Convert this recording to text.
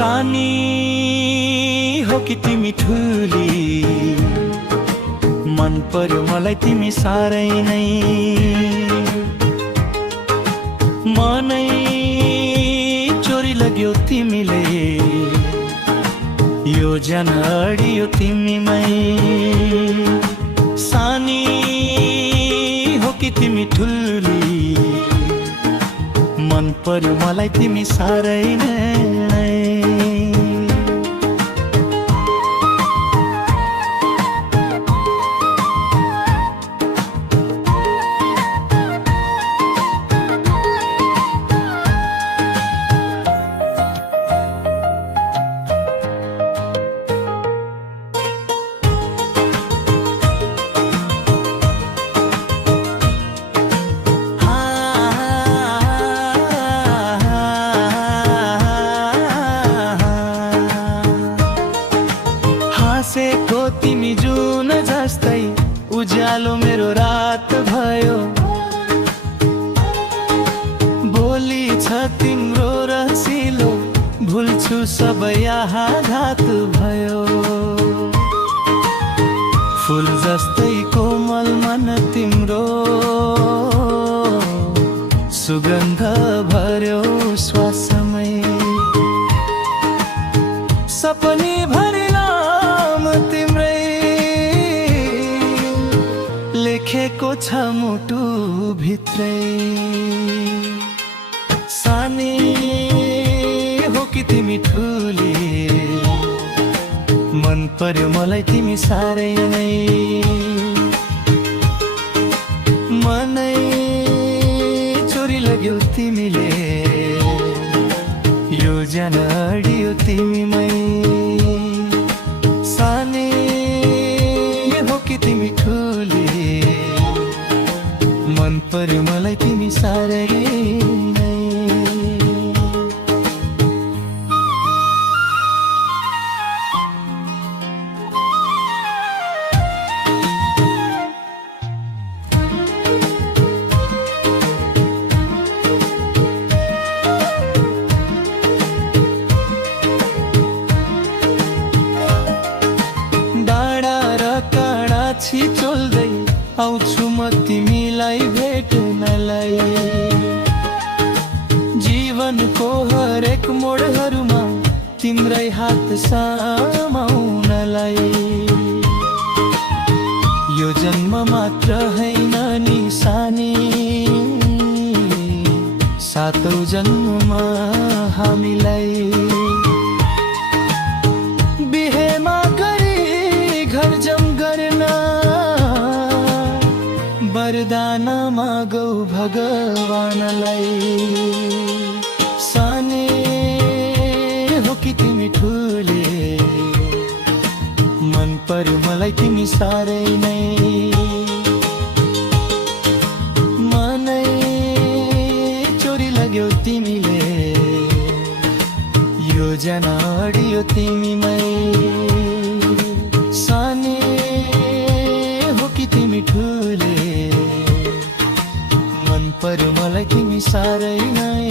सानी हो कि तिमी ठुली, मन पर्यो मलाई तिमी साह्रै नै। मनै चोरी लाग्यो तिमीले, यो ज्यान अडियो तिमीमै। सानी हो कि तिमी ठुली, मन पर्यो मलाई तिमी साह्रै नै। हाँसेको तिमी जुन जस्तै उज्यालो मेरो रात भयो। बोली छ तिम्रो रसिलो, भुल्छु सबै यहाँ घात भयो। फुल जस्तै कोमल मन तिम्रो, सुगन्ध भर्यो श्वासमै। सपनी भरि नाम तिम्रै लेखेको छ मुटु भित्रै। सानी हो कि तिमी ठुली, मन पर्यो मलाई तिमी साह्रै नै। मनै चोरी लाग्यो तिमीले, यो ज्यान अडियो तिमीमै। सानी हो कि तिमी ठुली, मन पर्यो मलाई तिमी साह्रै नै। छिचोल्दै आउँछु म तिमीलाई भेट्नलाई। जीवनको हरेक मोडहरूमा तिम्रै हात समाउनलाई। यो जन्म मात्र हैन नि सानी, सातौं जन्ममा हामीलाई। बिहेमा गरी घर जम गर्न वरदान मागौ भगवानलाई। सानी हो कि तिमी ठुली, मन पर्यो मलाई तिमी साह्रै नै। मनै चोरी लाग्यो तिमीले, यो ज्यान अडियो तिमीमै। सानी हो कि तिमी ठुली, मन पर्यो मलाई तिमी साह्रै नै।